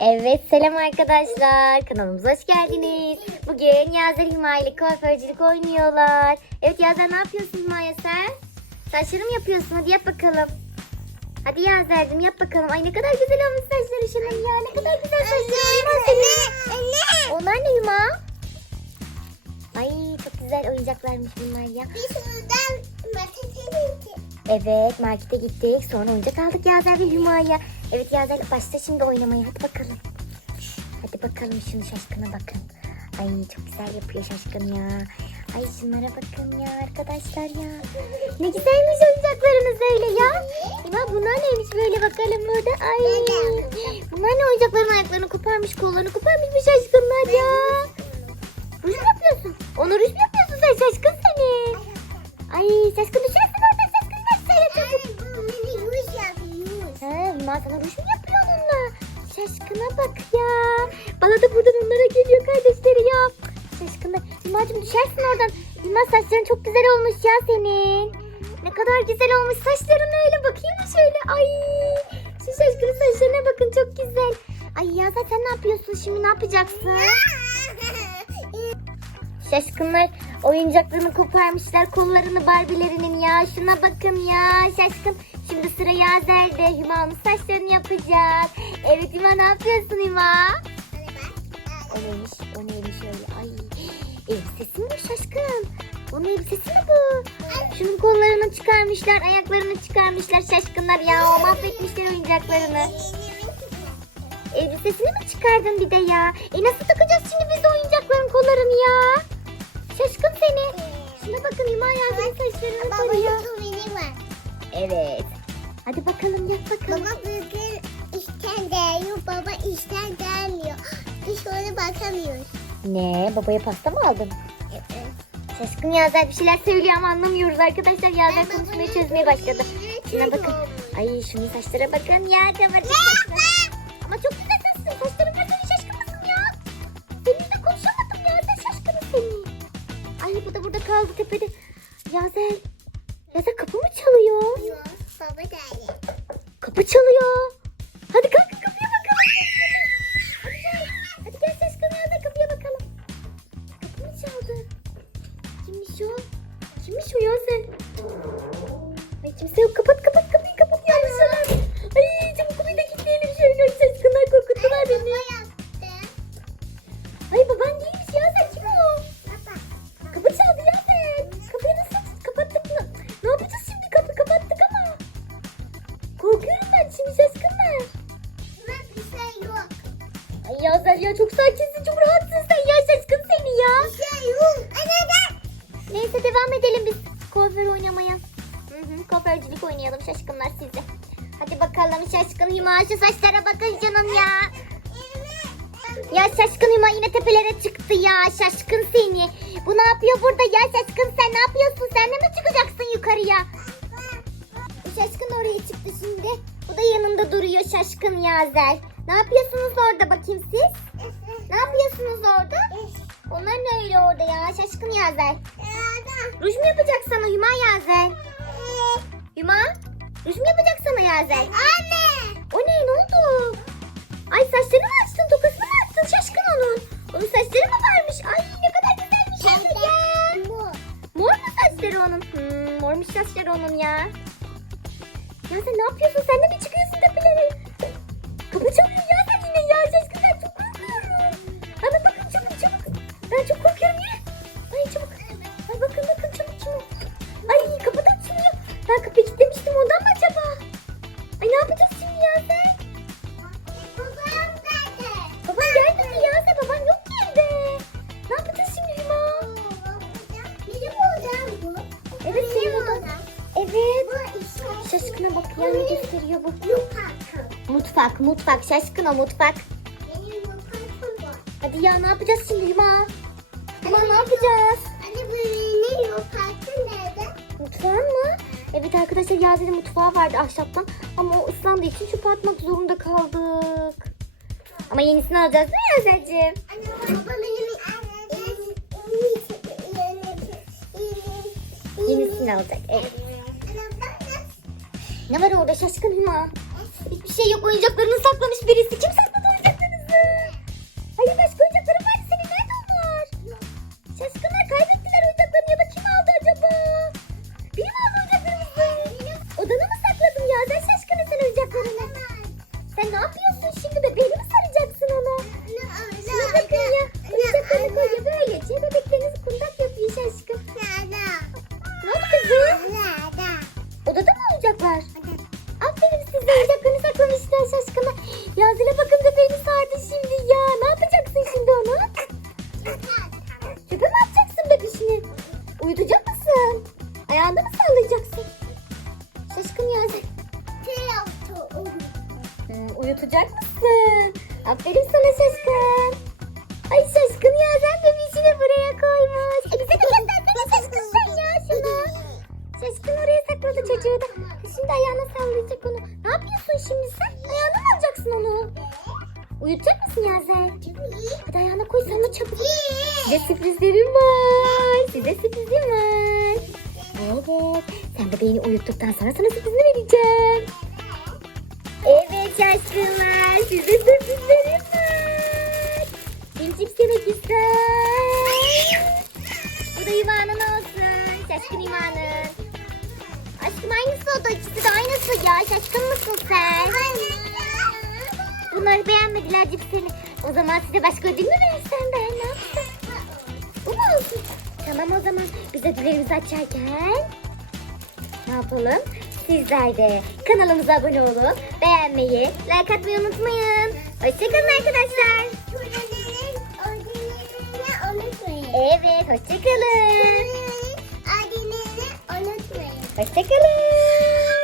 Evet selam arkadaşlar. Kanalımıza hoş geldiniz. Bugün Yazer Hima ile kuaförcülük oynuyorlar. Evet Yazer ne yapıyorsun Maya sen? Saçlarını mı yapıyorsun? Hadi yap bakalım. Hadi Yazer'cim yap bakalım. Ay ne kadar güzel olmuş saçları şunun ya. Ne kadar güzel saçları senin. Anne. Onlar ne Hima? Ay çok güzel oyuncaklarmış bunlar ya. Biz buradan markete gittik. Evet markete gittik. Sonra oyuncak aldık Yazer ve Hüma'ya. Evet Yazer başta şimdi oynamaya. Hadi bakalım. Hadi bakalım şunu şaşkına bakın. Ay çok güzel yapıyor şaşkın ya. Ay şunlara bakın ya arkadaşlar ya. Ne güzelmiş oyuncaklarınız öyle ya. Hüma bunlar neymiş böyle bakalım burada. Ay bunlar ne oyuncakların ayaklarını koparmış kollarını koparmış bu şaşkınlar ya. Ruj mu yapıyorsun? Ona ruj mu yapıyorsun sen şaşkın seni? Ay şaşkın düşersin sana ruj mu yapıyor onunla? Şaşkına bak ya. Bana da buradan onlara geliyor kardeşleri ya. Şaşkına. Hümacığım düşersin oradan. Hüma saçların çok güzel olmuş ya senin. Ne kadar güzel olmuş saçların öyle bakayım mı şöyle. Ay şu şaşkının saçlarına bakın çok güzel. Ay ya sen ne yapıyorsun şimdi ne yapacaksın? Şaşkınlar oyuncaklarını koparmışlar kollarını Barbie'lerinin ya. Şuna bakın ya şaşkın. Şimdi sıra Yazer'de. Hüma'nın saçlarını yapacak. Evet Hüma ne yapıyorsun Hüma? O neymiş? O neymiş öyle? Ay elbisesi mi bu şaşkın? Onun elbisesi mi bu? Şunun kollarını çıkarmışlar, ayaklarını çıkarmışlar şaşkınlar ya. Mahvetmişler oyuncaklarını. Elbisesini mi çıkardın bir de ya? E nasıl takacağız şimdi biz oyuncakların kollarını ya? Şaşkın seni. Şuna bakın Hüma Yazer'in saçlarını var. Evet. Hadi bakalım yap bakalım. Baba bugün işten geliyor. Baba işten gelmiyor. Biz ona bakamıyoruz. Ne? Babaya pasta mı aldın? Şaşkın Yazer bir şeyler söylüyor ama anlamıyoruz arkadaşlar. Yazer Ben konuşmayı çözmeye başladı. Şuna bakın. Ay şunun saçlara bakın ya saçlar. Ama çok güzel saçsın. Saçların var senin şaşkın mısın ya? Seninle konuşamadım ya. Sen şaşkınım seni. Ay bu da burada kaldı tepede. Yazer. Yazer kapı mı çalıyor? Yok, Baba geldi. Kapı çalıyor. Hadi kalk kapıya bakalım. Hadi gel. Hadi gel şaşkın Yazer kapıya bakalım. Kapı mı çaldı? Kimmiş o? Kimmiş o Yazer? Ay kimse yok. Kapat kapat kapıyı kapat. Yanlışlar. Ay çabuk kapıyı da kilitleyelim şöyle. Ay şaşkınlar korkuttular beni. Neyse devam edelim biz kuaför oynamaya. Hı hı, kuaförcülük oynayalım şaşkınlar sizi. Hadi bakalım şaşkın Hüma şu saçlara bakın canım ya. Ya şaşkın Hüma yine tepelere çıktı ya şaşkın seni. Bu ne yapıyor burada ya şaşkın sen ne yapıyorsun sen de mi çıkacaksın yukarıya? Şaşkın oraya çıktı şimdi. Bu da yanında duruyor şaşkın Yazel. Ne yapıyorsunuz orada bakayım siz? Ne yapıyorsunuz orada? Onlar ne öyle orada ya şaşkın Yazel. Ruj mu yapacak sana Hüma Yazel? Hüma? Ruj mu yapacak sana Yazel? Anne. O ne ne oldu? Ay saçlarını mı açtın tokasını mı açtın şaşkın onun? Onun saçları mı varmış? Ay ne kadar güzelmiş Yazel ya. Bu. Mor mu saçları onun? Hmm, mormuş saçları onun ya. Ya sen ne yapıyorsun? Sen de mi çıkıyorsun tepelere? Kapı çalıyor ya ya. Şaşkına bak ya ne gösteriyor? Yukarı. Mutfak, mutfak. Şaşkın o mutfak. Benim mutfağım var. Hadi ya ne yapacağız şimdi Hüma? Hüma ne yapacağız? Anne bu ne yukarı nerede? Mutfağın mı? Evet arkadaşlar Yazel'in mutfağı vardı ahşaptan. Ama o ıslandığı için çöpe atmak zorunda kaldık. Ama yenisini alacağız değil mi? Anne benim Yenisini alacak evet. Ne var orada şaşkın Hüma? Hiçbir şey yok oyuncaklarını saklamış birisi. Kim sakladı oyuncaklarınızı? Hayır başka oyuncakların vardı senin. Nerede onlar? Şaşkınlar kaybettiler oyuncaklarını ya da kim aldı acaba? Biri mi aldı oyuncaklarımızı? Odana mı sakladın ya? Sen şaşkın sen oyuncaklarını. Sen ne yapıyorsun? Sakınıza sakınıza konuştan şaşkına. Yazile bakın köpeğini sardı şimdi ya. Ne yapacaksın şimdi onu? Çöpe mi atacaksın bebişini? Uyutacak mısın? Ayağında mı sallayacaksın? Şaşkın Yazile. Şey hmm, uyutacak mısın? Aferin sana şaşkın. Ay şaşkın Yazan bebişini buraya koymuş. E, bize de göster. Şaşkın sen ya şuna. Şaşkın oraya sakladı çocuğu da. Şimdi ayağına sallayacak onu. Ne yapıyorsun şimdi sen? Ayağına mı alacaksın onu? Uyutacak mısın Yazel? Hadi ayağına koy sana çabuk. Size sürprizlerim var. Size sürprizim var. Evet. Sen de beni uyuttuktan sonra sana sürprizini vereceğim. Evet şaşkınlar. Size sürprizlerim var. Bir cips yemek ister. Bu da İvan'ın olsun. Şaşkın İvan'ın. Aşkım aynısı o da ikisi de aynısı ya. Şaşkın mısın sen? Bunları beğenmediler cipsini. O zaman size başka ödül mü versem ben ne yapsam? Bu mu olsun? Tamam o zaman biz ödüllerimizi açarken ne yapalım? Sizler de kanalımıza abone olup beğenmeyi, like atmayı unutmayın. Hoşçakalın arkadaşlar. Evet hoşçakalın. Hoşçakalın.